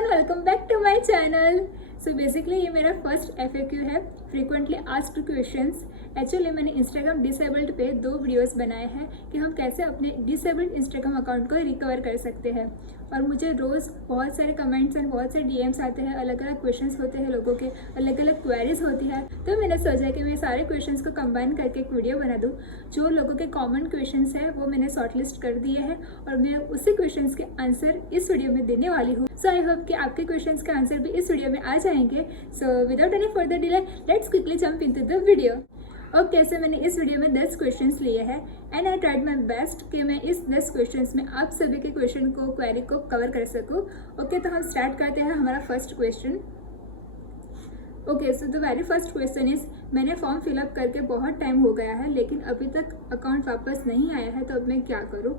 Everyone, welcome back to my channel. So basically ये मेरा first FAQ है, frequently asked questions. Actually मैंने Instagram disabled पे 2 videos बनाए हैं कि हम कैसे अपने डिसेबल्ड इंस्टाग्राम अकाउंट को रिकवर कर सकते हैं। और मुझे रोज़ बहुत सारे कमेंट्स एंड बहुत सारे DMs आते हैं, अलग अलग क्वेश्चंस होते हैं, लोगों के अलग अलग क्वेरीज होती है। तो मैंने सोचा कि मैं सारे क्वेश्चंस को कंबाइन करके एक वीडियो बना दूँ। जो लोगों के कॉमन क्वेश्चंस हैं वो मैंने शॉर्टलिस्ट कर दिए हैं और मैं उसी क्वेश्चंस के आंसर इस वीडियो में देने वाली हूँ। सो आई होप कि आपके क्वेश्चंस का आंसर भी इस वीडियो में आ जाएंगे। So without any further delay let's quickly jump into the video. Okay, so मैंने इस वीडियो में 10 क्वेश्चंस लिए हैं and I tried my best कि मैं इस 10 क्वेश्चंस में आप सभी के क्वेश्चन को, क्वेरी को कवर कर सकूं। ओके, तो हम स्टार्ट करते हैं हमारा first question. Okay, so the very first question is, मैंने फॉर्म फिलअप करके बहुत टाइम हो गया है लेकिन अभी तक अकाउंट वापस नहीं आया है, तो अब मैं क्या करूँ।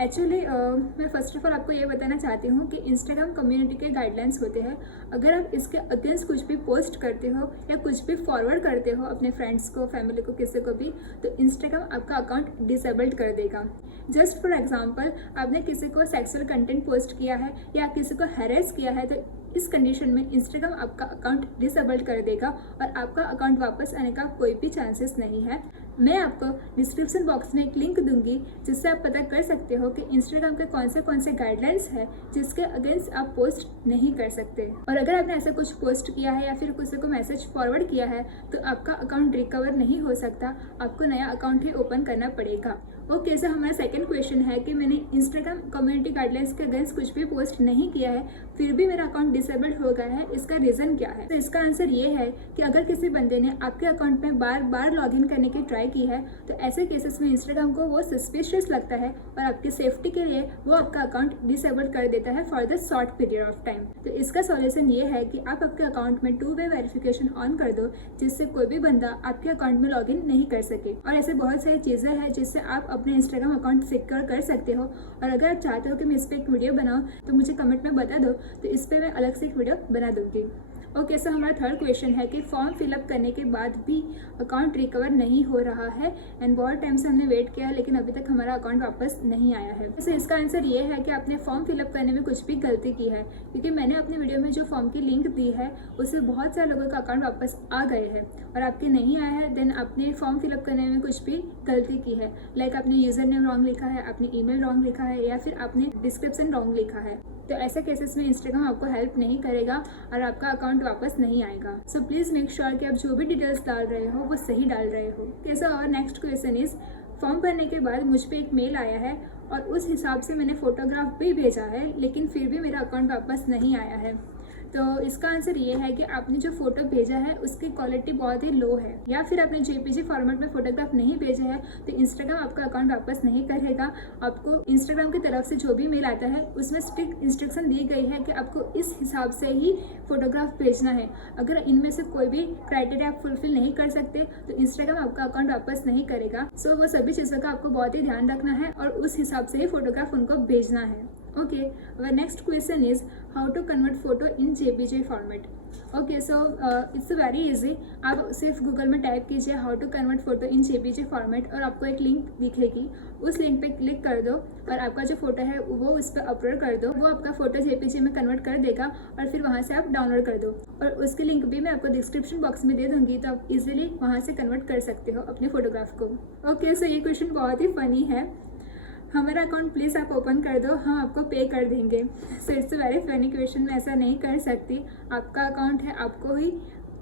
एक्चुअली मैं फर्स्ट ऑफ ऑल आपको ये बताना चाहती हूँ कि इंस्टाग्राम कम्युनिटी के गाइडलाइंस होते हैं। अगर आप इसके अगेंस्ट कुछ भी पोस्ट करते हो या कुछ भी फॉरवर्ड करते हो अपने फ्रेंड्स को, फैमिली को, किसी को भी, तो इंस्टाग्राम आपका अकाउंट डिसेबल्ड कर देगा। जस्ट फॉर एग्जांपल, आपने किसी को सेक्सुअल कंटेंट पोस्ट किया है या किसी को हैरेस किया है, तो इस कंडीशन में इंस्टाग्राम आपका अकाउंट डिसेबल्ड कर देगा और आपका अकाउंट वापस आने का कोई भी चांसेस नहीं है। मैं आपको डिस्क्रिप्शन बॉक्स में एक लिंक दूंगी जिससे आप पता कर सकते हो कि इंस्टाग्राम के कौन से गाइडलाइंस है जिसके अगेंस्ट आप पोस्ट नहीं कर सकते। और अगर आपने ऐसा कुछ पोस्ट किया है या फिर किसी को मैसेज फॉरवर्ड किया है तो आपका अकाउंट रिकवर नहीं हो सकता, आपको नया अकाउंट ही ओपन करना पड़ेगा। ओके, सो हमारा सेकंड क्वेश्चन है कि मैंने इंस्टाग्राम कम्युनिटी गाइडलाइंस के अगेंस्ट कुछ भी पोस्ट नहीं किया है फिर भी मेरा अकाउंट डिसेबल्ड हो गया है, इसका रीज़न क्या है। तो इसका आंसर ये है कि अगर किसी बंदे ने आपके अकाउंट में बार बार लॉगिन करने की ट्राई की है तो ऐसे केसेस में इंस्टाग्राम को वो सस्पिशियस लगता है और आपकी सेफ्टी के लिए वो आपका अकाउंट डिसेबल्ड कर देता है for the short period of time. तो इसका सॉल्यूशन ये है कि आप आपके अकाउंट में 2-वे वेरिफिकेशन ऑन कर दो जिससे कोई भी बंदा आपके अकाउंट में लॉगिन नहीं कर सके। और ऐसे बहुत सारी चीज़ें हैं जिससे आप अपने इंस्टाग्राम अकाउंट सिक्योर कर सकते हो। और अगर आप चाहते हो कि मैं इस पर एक वीडियो बनाऊँ तो मुझे कमेंट में बता दो, तो इस पर मैं अलग से एक वीडियो बना दूँगी। ओके, सो हमारा थर्ड क्वेश्चन है कि फॉर्म फिलअप करने के बाद भी अकाउंट रिकवर नहीं हो रहा है एंड बहुत टाइम से हमने वेट किया है लेकिन अभी तक हमारा अकाउंट वापस नहीं आया है। तो इसका आंसर ये है कि आपने फॉर्म फिलअप करने में कुछ भी गलती की है, क्योंकि मैंने अपने वीडियो में जो फॉर्म की लिंक दी है उससे बहुत सारे लोगों का अकाउंट वापस आ गए हैं और आपके नहीं आया है, देन आपने फॉर्म फिलअप करने में कुछ भी गलती की है। लाइक आपने यूज़र नेम रॉन्ग लिखा है, आपने ईमेल रॉन्ग लिखा है या फिर आपने डिस्क्रिप्शन रॉन्ग लिखा है। तो ऐसे केसेस में इंस्टाग्राम आपको हेल्प नहीं करेगा और आपका अकाउंट वापस नहीं आएगा। सो प्लीज़ मेक श्योर कि आप जो भी डिटेल्स डाल रहे हो वो सही डाल रहे हो। कैसा। और नेक्स्ट क्वेश्चन इज, फॉर्म भरने के बाद मुझ पे एक मेल आया है और उस हिसाब से मैंने फोटोग्राफ भी भेजा है लेकिन फिर भी मेरा अकाउंट वापस नहीं आया है। तो इसका आंसर ये है कि आपने जो फोटो भेजा है उसकी क्वालिटी बहुत ही लो है या फिर आपने JPG फॉर्मेट में फोटोग्राफ नहीं भेजा है तो इंस्टाग्राम आपका अकाउंट वापस नहीं करेगा। आपको इंस्टाग्राम की तरफ से जो भी मेल आता है उसमें स्ट्रिक्ट इंस्ट्रक्शन दी गई है कि आपको इस हिसाब से ही फोटोग्राफ भेजना है। अगर इनमें से कोई भी क्राइटेरिया आप फुलफिल नहीं कर सकते तो इंस्टाग्राम आपका अकाउंट वापस नहीं करेगा। सो वो सभी चीज़ों का आपको बहुत ही ध्यान रखना है और उस हिसाब से ही फोटोग्राफ उनको भेजना है। Okay, our next question is how to convert photo in JPG format. Okay, so it's very easy. आप सिर्फ गूगल में टाइप कीजिए how to convert photo in JPG format और आपको एक लिंक दिखेगी, उस लिंक पे क्लिक कर दो और आपका जो फोटो है वो उस पर अपलोड कर दो। वो आपका फोटो JPG में कन्वर्ट कर देगा और फिर वहाँ से आप डाउनलोड कर दो और उसकी लिंक भी मैं आपको डिस्क्रिप्शन बॉक्स में दे दूँगी, तो आप इजीली वहाँ से कन्वर्ट कर सकते हो अपने फोटोग्राफ को। ओके, सो ये क्वेश्चन बहुत ही फनी है। हमारा अकाउंट प्लीज़ आप ओपन कर दो, हम आपको पे कर देंगे। सो इट्स वेरी फनी क्वेश्चन, मैं ऐसा नहीं कर सकती। आपका अकाउंट है, आपको ही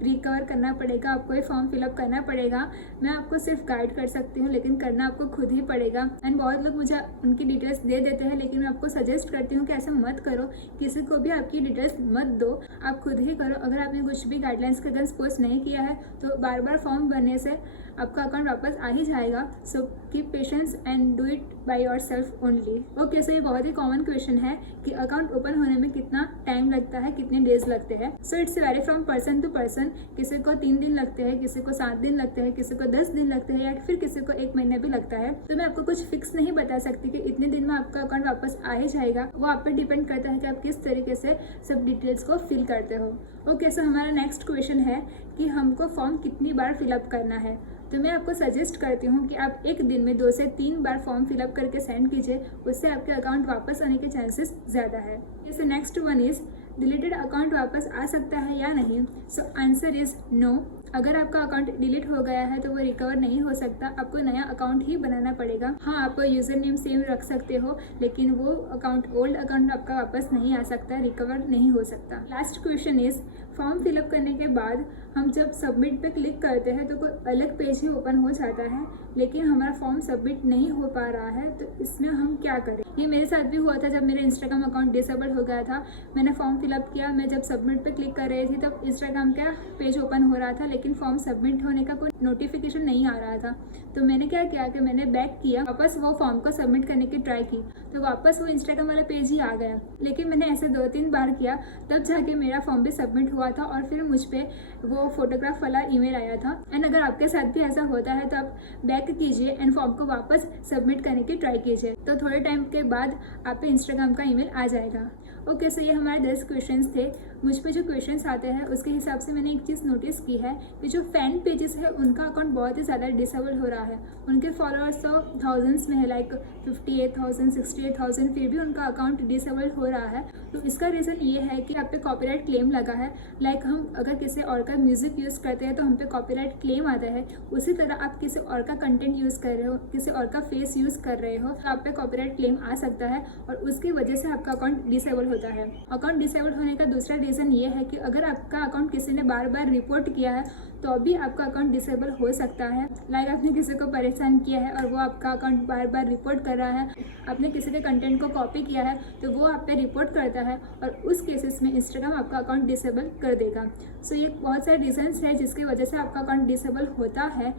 रिकवर करना पड़ेगा, आपको ही फॉर्म फिलअप करना पड़ेगा। मैं आपको सिर्फ गाइड कर सकती हूँ लेकिन करना आपको खुद ही पड़ेगा। एंड बहुत लोग मुझे उनकी डिटेल्स दे देते हैं लेकिन मैं आपको सजेस्ट करती हूँ कि ऐसा मत करो, किसी को भी आपकी डिटेल्स मत दो, आप खुद ही करो। अगर आपने कुछ भी गाइडलाइंस के अगेंस्ट पोस्ट नहीं किया है तो बार बार फॉर्म भरने से आपका अकाउंट वापस आ ही जाएगा। So keep patience and do it by yourself only. Okay, so ये बहुत ही कॉमन क्वेश्चन है कि अकाउंट ओपन होने में कितना टाइम लगता है, कितने डेज लगते हैं। So it's vary from person to person. किसी को 3 दिन लगते हैं, किसी को 7 दिन लगते हैं, किसी को 10 दिन लगते हैं या फिर किसी को 1 महीना भी लगता है। तो मैं आपको कुछ फिक्स नहीं बता सकती कि इतने दिन में आपका अकाउंट वापस आ ही जाएगा। वो आप पे डिपेंड करता है कि आप किस तरीके से सब डिटेल्स को फिल करते हो। ओके, सो हमारा नेक्स्ट क्वेश्चन है कि हमको फॉर्म कितनी बार फिलअप करना है। तो मैं आपको सजेस्ट करती हूँ कि आप एक दिन में 2 से 3 बार फॉर्म फिलअप करके सेंड कीजिए, उससे आपके अकाउंट वापस आने के चांसेस ज़्यादा है। जैसे next one is, deleted account वापस आ सकता है या नहीं? So answer is no. अगर आपका अकाउंट डिलीट हो गया है तो वो रिकवर नहीं हो सकता, आपको नया अकाउंट ही बनाना पड़ेगा। हाँ, आप यूज़र नेम सेम रख सकते हो, लेकिन वो अकाउंट ओल्ड अकाउंट आपका वापस नहीं आ सकता, रिकवर नहीं हो सकता। Last question is, form fill up करने के बाद हम जब सबमिट पे क्लिक करते हैं तो कोई अलग पेज ही ओपन हो जाता है, लेकिन हमारा फॉर्म सबमिट नहीं हो पा रहा है, तो इसमें हम क्या करें? ये मेरे साथ भी हुआ था जब मेरा इंस्टाग्राम अकाउंट डिसेबल हो गया था। मैंने फॉर्म फिलअप किया, मैं जब सबमिट पे क्लिक कर रही थी तब इंस्टाग्राम का पेज ओपन हो रहा था, लेकिन फॉर्म सबमिट होने का कोई नोटिफिकेशन नहीं आ रहा था। तो मैंने क्या किया कि मैंने बैक किया, वापस वो फॉर्म को सबमिट करने की ट्राई की, तो वापस वो इंस्टाग्राम वाला पेज ही आ गया। लेकिन मैंने ऐसे 2-3 बार किया, तब जाके मेरा फॉर्म भी सबमिट हुआ था और फिर मुझ पर वो फोटोग्राफ वाला ईमेल आया था। एंड अगर आपके साथ भी ऐसा होता है तो आप बैक कीजिए एंड फॉर्म को वापस सबमिट करने की ट्राई कीजिए, तो थोड़े टाइम के बाद आप पे इंस्टाग्राम का ईमेल आ जाएगा। ओके, सो ये हमारे 10 क्वेश्चंस थे। मुझ पे जो क्वेश्चंस आते हैं उसके हिसाब से मैंने एक चीज़ नोटिस की है कि जो फैन पेजेस है उनका अकाउंट बहुत ही ज़्यादा डिसेबल हो रहा है। उनके फॉलोअर्स तो थाउजेंड्स में है, लाइक 58,000 68,000, फिर भी उनका अकाउंट डिसेबल हो रहा है। तो इसका रीज़न ये है कि आप पे कॉपीराइट क्लेम लगा है। लाइक हम अगर किसी और का म्यूज़िक यूज़ करते हैं तो हम पे कॉपीराइट क्लेम आता है, उसी तरह आप किसी और का कंटेंट यूज़ कर रहे हो, किसी और का फेस यूज़ कर रहे हो, तो आप पे कॉपीराइट क्लेम आ सकता है और उसकी वजह से आपका अकाउंट डिसेबल होता है। अकाउंट डिसेबल होने का दूसरा रीज़न ये है कि अगर आपका अकाउंट किसी ने बार बार रिपोर्ट किया है तो अभी आपका अकाउंट डिसेबल हो सकता है। लाइक आपने किसी को परेशान किया है और वो आपका अकाउंट बार बार रिपोर्ट कर रहा है, आपने किसी के कंटेंट को कॉपी किया है तो वो आप पे रिपोर्ट करता है और उस केसेस में इंस्टाग्राम आपका अकाउंट डिसेबल कर देगा। सो ये बहुत सारे रीजंस है जिसकी वजह से आपका अकाउंट डिसेबल होता है।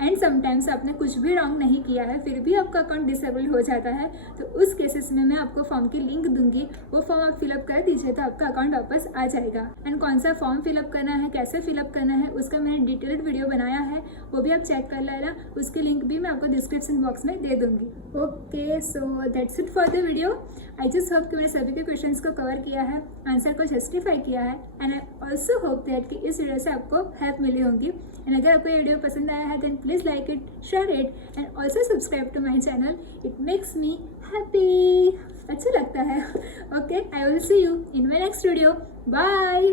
एंड समटाइम्स आपने कुछ भी रॉन्ग नहीं किया है फिर भी आपका अकाउंट डिसेबल हो जाता है, तो उस केसेस में मैं आपको फॉर्म की लिंक दूंगी, वो फॉर्म आप फिलअप कर दीजिए तो आपका अकाउंट वापस आ जाएगा। एंड कौन सा फॉर्म फिलअप करना है, कैसे फिलअप करना है, उसका मैंने डिटेल्ड वीडियो बनाया है, वो भी आप चेक कर लेना, उसकी लिंक भी मैं आपको डिस्क्रिप्शन बॉक्स में दे दूंगी। Okay, so that's it for the video. I just hope कि मैंने सभी के क्वेश्चंस को कवर किया है, आंसर को जस्टिफाई किया है, and I also hope that कि इस वीडियो से आपको हेल्प मिली होगी। एंड अगर आपको ये वीडियो पसंद आया है then please like it, share it and also subscribe to my channel. It makes me happy. अच्छा लगता है। Okay, I will see you in my next video. Bye.